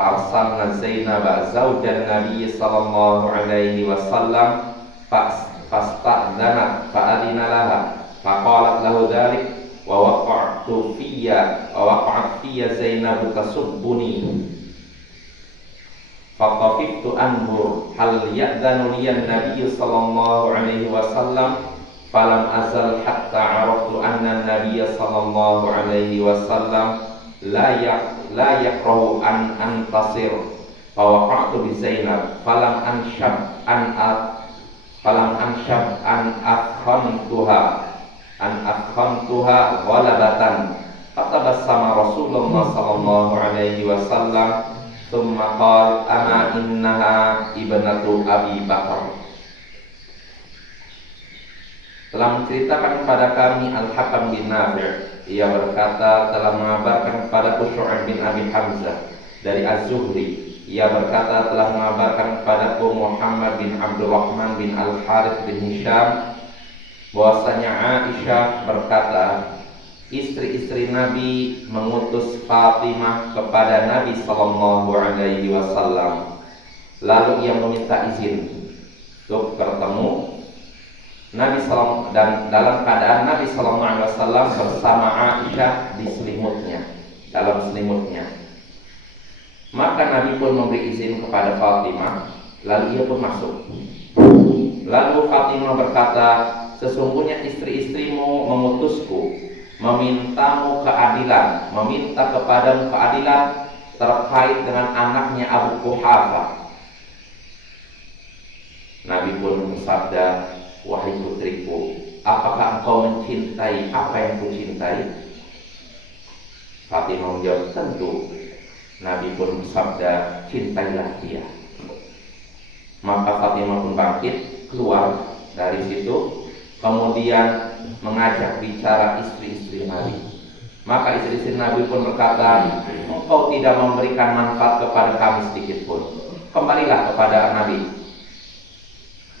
Farsalna Zainab zaujan Nabi sallallahu alaihi wasallam fasta'dhanat fa'adina laha faqalat lahu dhalik wa waqa'at fiyya Zainab tasubbuni faqafiftu anhur hal ya'dhanu liyan Nabi sallallahu alaihi wasallam falam azal hatta araftu anna Nabi sallallahu alaihi wasallam la yakrahu an antasir fa waqa'tu bi Zainab falam anshab an akhantuha ghalabatan fatabassama Rasulullah sallallahu alaihi wasallam thumma qala ama innaha ibnatu Abi Bakar. Telah menceritakan kepada kami Al-Hakam bin Nafi', ia berkata telah mengabarkan kepadaku Syu'aib bin Abi Hamzah dari Az-Zuhri, ia berkata telah mengabarkan kepadaku Muhammad bin Abdurrahman bin Al-Harith bin Hisham bahwasanya Aisyah berkata, istri-istri Nabi mengutus Fatimah kepada Nabi sallallahu alaihi wasallam, lalu ia meminta izin untuk bertemu Nabi sallallahu, dan dalam keadaan Nabi sallallahu alaihi wasallam bersama Aisyah di selimutnya, dalam selimutnya. Maka Nabi pun memberi izin kepada Fatimah, lalu ia pun masuk. Lalu Fatimah berkata, sesungguhnya istri-istrimu mengutusku memintamu keadilan, meminta kepadamu keadilan terkait dengan anaknya Abu Quhafah. Nabi pun bersabda, wahai putriku, apakah engkau mencintai apa yang kucintai? Fatimah menjawab, tentu. Nabi pun bersabda, cintailah dia. Maka Fatimah pun bangkit, keluar dari situ, kemudian mengajak bicara istri-istri Nabi. Maka istri-istri Nabi pun berkata, engkau tidak memberikan manfaat kepada kami sedikit pun, kembalilah kepada Nabi.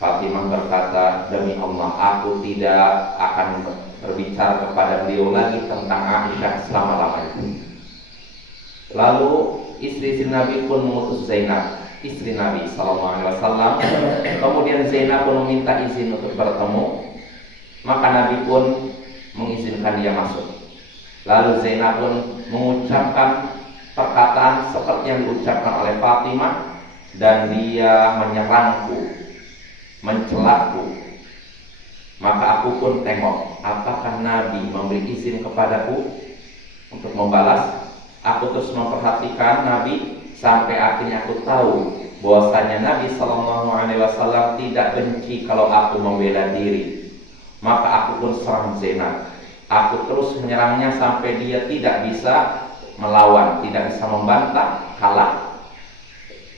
Fatimah berkata, demi Allah, aku tidak akan berbicara kepada beliau lagi tentang Aisyah selama-lamanya. Lalu istri-istri Nabi pun mengutus Zainab, istri Nabi SAW. Kemudian Zainab pun meminta izin untuk bertemu. Maka Nabi pun mengizinkan dia masuk. Lalu Zainab pun mengucapkan perkataan seperti yang diucapkan oleh Fatimah, dan dia menyerangku, mencelaku. Maka aku pun tengok apakah Nabi memberi izin kepadaku untuk membalas. Aku terus memperhatikan Nabi sampai akhirnya aku tahu bahwasanya Nabi SAW tidak benci kalau aku membela diri. Maka aku pun serang Zainab. Aku terus menyerangnya sampai dia tidak bisa melawan, tidak bisa membantah, kalah.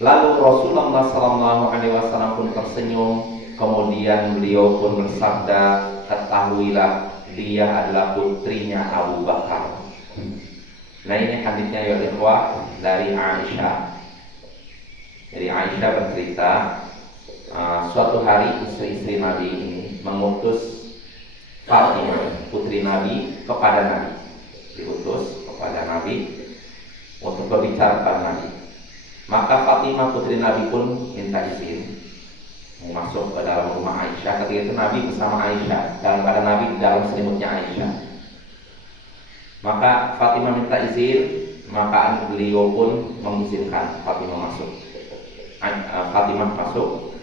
Lalu Rasulullah SAW pun tersenyum. Kemudian beliau pun bersabda, ketahuilah dia adalah putrinya Abu Bakar. Nah, ini hadisnya ya ikhwah dari Aisyah. Jadi Aisyah bercerita, suatu hari istri-istri Nabi ini mengutus Fatimah, putri Nabi, kepada Nabi. Diutus kepada Nabi untuk berbicara kepada Nabi. Maka Fatimah putri Nabi pun minta izin masuk ke dalam rumah Aisyah. Ketika itu Nabi bersama Aisyah, dalam keadaan Nabi dalam selimutnya Aisyah. Maka Fatimah minta izin, maka beliau pun mengizinkan Fatimah masuk. Fatimah masuk.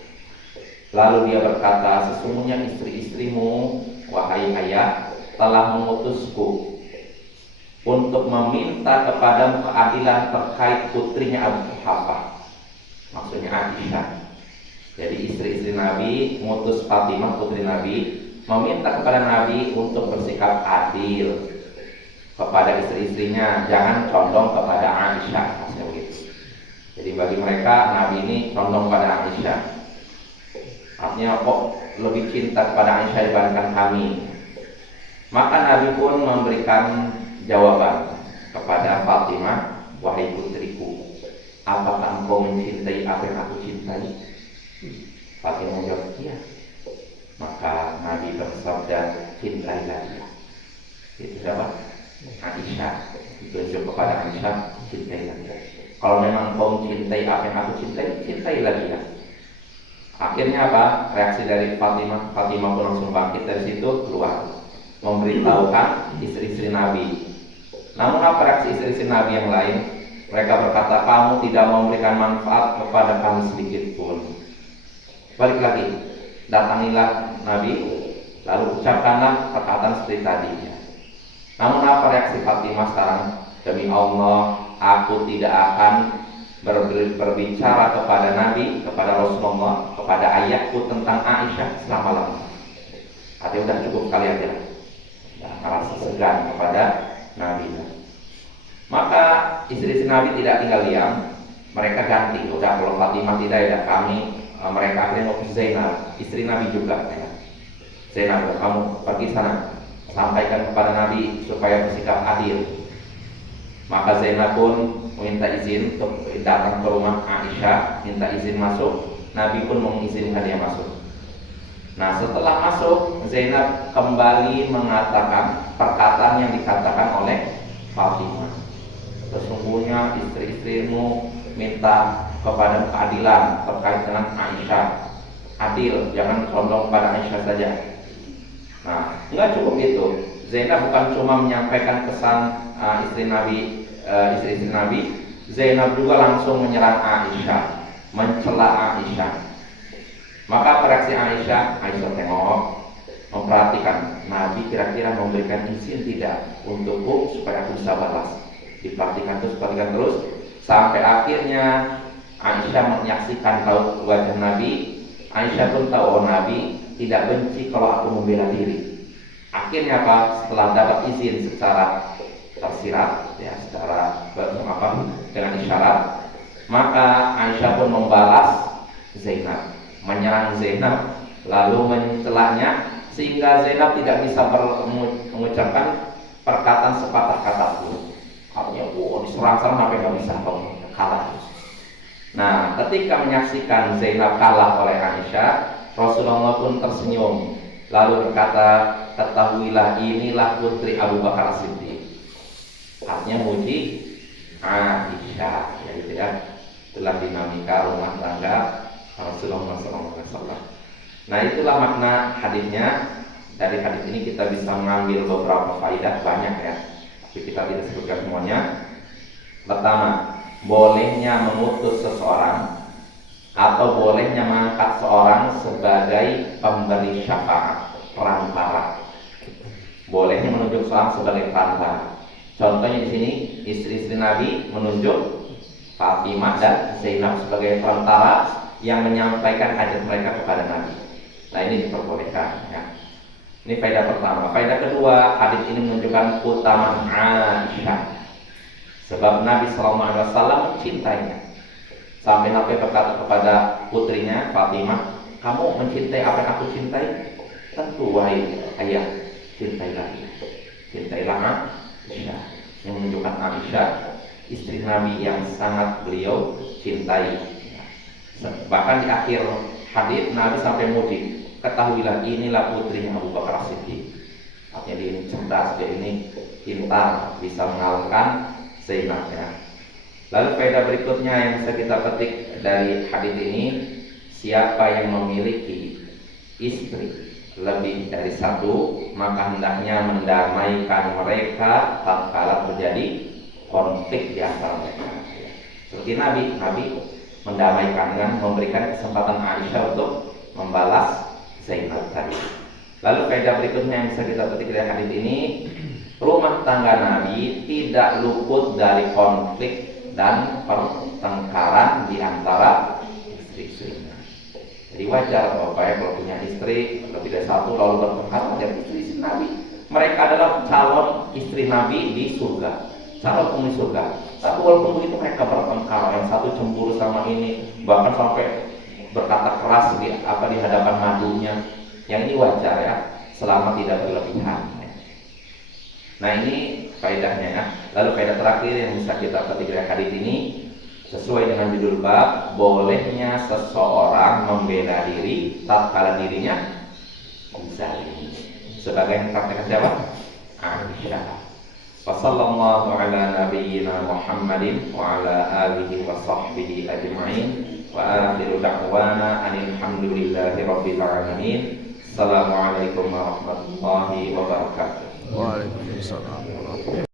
Lalu dia berkata, sesungguhnya istri-istrimu, wahai ayah, telah mengutusku untuk meminta kepadamu keadilan terkait putrinya Abu Quhafah, maksudnya Aisyah. Jadi istri-istri Nabi mengutus Fatimah putri Nabi meminta kepada Nabi untuk bersikap adil kepada istri-istrinya, jangan condong kepada Aisyah, maksudnya begitu. Jadi bagi mereka Nabi ini condong pada Aisyah. Artinya kok lebih cinta kepada Aisyah dibandingkan kami. Maka Nabi pun memberikan jawaban kepada Fatimah, wahai putriku, apakah engkau mencintai apa yang aku cintai? Fatimah menjawab, iya. Maka Nabi bersabda, cintailah dia. Itu siapa? Aisyah. Ditunjuk kepada Aisyah, cintailah dia. Kalau memang kau cintai apa yang aku cintai, cintailah dia. Akhirnya apa? Reaksi dari Fatimah pun langsung bangkit dari situ, keluar memberitahukan istri-istri Nabi. Namun apa reaksi istri-istri Nabi yang lain? Mereka berkata, kamu tidak memberikan manfaat kepada kami sedikit pun. Balik lagi, datangilah Nabi, lalu ucapkanlah perkataan seperti tadi. Namun apa reaksi Fatimah sekarang? Demi Allah, aku tidak akan berbicara kepada Nabi, kepada Rasulullah, kepada ayahku tentang Aisyah selama-lamanya. Artinya udah cukup kali aja. Merasa segan kepada Nabi. Maka istri-istri Nabi tidak tinggal diam, mereka ganti. Udah kalau Fatimah tidak ya mereka akhirnya mau ke Zainab, istri Nabi juga. Ya. Zainab, kamu pergi sana, sampaikan kepada Nabi supaya bersikap adil. Maka Zainab pun meminta izin untuk datang ke rumah Aisyah, minta izin masuk. Nabi pun mengizinkan dia masuk. Nah, setelah masuk, Zainab kembali mengatakan perkataan yang dikatakan oleh Fatimah. Sesungguhnya istri-istrimu minta kepada keadilan terkait dengan Aisyah. Adil, jangan condong pada Aisyah saja. Nah, enggak cukup itu. Zainab bukan cuma menyampaikan kesan istri-istri Nabi, Zainab juga langsung menyerang Aisyah, mencela Aisyah. Maka reaksi Aisyah tengok, memperhatikan Nabi kira-kira memberikan izin tidak untukku supaya aku bisa balas. Diperhatikan terus, sampai akhirnya Aisyah menyaksikan tahu wajah Nabi. Aisyah pun tahu Nabi tidak benci kalau aku membela diri. Akhirnya apa? Setelah dapat izin secara tersirat, ya, secara dengan isyarat, maka Aisyah pun membalas Zainab, menyerang Zainab, lalu mencelanya sehingga Zainab tidak bisa mengucapkan perkataan sepatah kata pun. Artinya, diserang-serang sampai nggak bisa kalah. Nah, ketika menyaksikan Zainab kalah oleh Aisyah, Rasulullah pun tersenyum, lalu berkata, ketahuilah inilah putri Abu Bakar As-Siddiq. Artinya muji Aisyah, ya gitu ya. Itulah dinamika rumah tangga Rasulullah SAW. Nah, itulah makna hadisnya. Dari hadis ini kita bisa mengambil beberapa faedah, banyak ya, tapi kita tidak sebutkan semuanya. Pertama, bolehnya mengutus seseorang atau bolehnya mengangkat seorang sebagai pemberi syafaat, perantara. Bolehnya menunjuk seorang sebagai perantara. Contohnya di sini istri-istri Nabi menunjuk Fatimah dan Zainab sebagai perantara yang menyampaikan hajat mereka kepada Nabi. Nah, ini diperbolehkan ya. Ini faedah pertama. Faedah kedua, hadis ini menunjukkan keutamaan Aisyah. Sebab Nabi SAW mencintainya. Sampai Nabi berkata kepada putrinya Fatimah, kamu mencintai apa yang aku cintai? Tentu wahai ayah, cintailah dia. Cintailah Aisyah. Yang menunjukkan Aisyah istri Nabi yang sangat beliau cintai. Bahkan di akhir hadis Nabi sampai muji, ketahuilah inilah putrinya Abu Bakar As-Siddiq. Artinya dia ini cerdas, dia ini pintar, bisa mengalahkan Zainab ya. Lalu faedah berikutnya yang bisa kita petik dari hadis ini, siapa yang memiliki istri lebih dari satu, maka hendaknya mendamaikan mereka tatkala terjadi konflik di antara mereka. Seperti Nabi mendamaikan dengan memberikan kesempatan Aisyah untuk membalas Zainab tadi. Lalu faedah berikutnya yang bisa kita petik dari hadis ini, rumah tangga Nabi tidak luput dari konflik dan pertengkaran di antara istri-istrinya. Jadi wajar Bapak ya kalau punya istri lebih dari satu lalu bertengkar dengan istri Nabi. Mereka adalah calon istri Nabi di surga, calon penghuni surga. Tapi walaupun begitu mereka bertengkar, yang satu cemburu sama ini, bahkan sampai berkata keras di hadapan madunya. Yang ini wajar ya, selama tidak berlebihan. Nah, ini faedahnya ya. Lalu faedah terakhir yang bisa kita petik dari hadis ini, sesuai dengan judul bab, bolehnya seseorang membela diri tatkala dirinya dizalimi. Sebagai yang dikatakan siapa? Aisyah. Wassallallahu ala nabiyyina Muhammadin wa ala alihi wa sahbihi ajma'in. Wa akhiru da'wana anil hamdulillahi rabbil alamin. Assalamualaikum warahmatullahi wabarakatuh. Waalaikumsalam.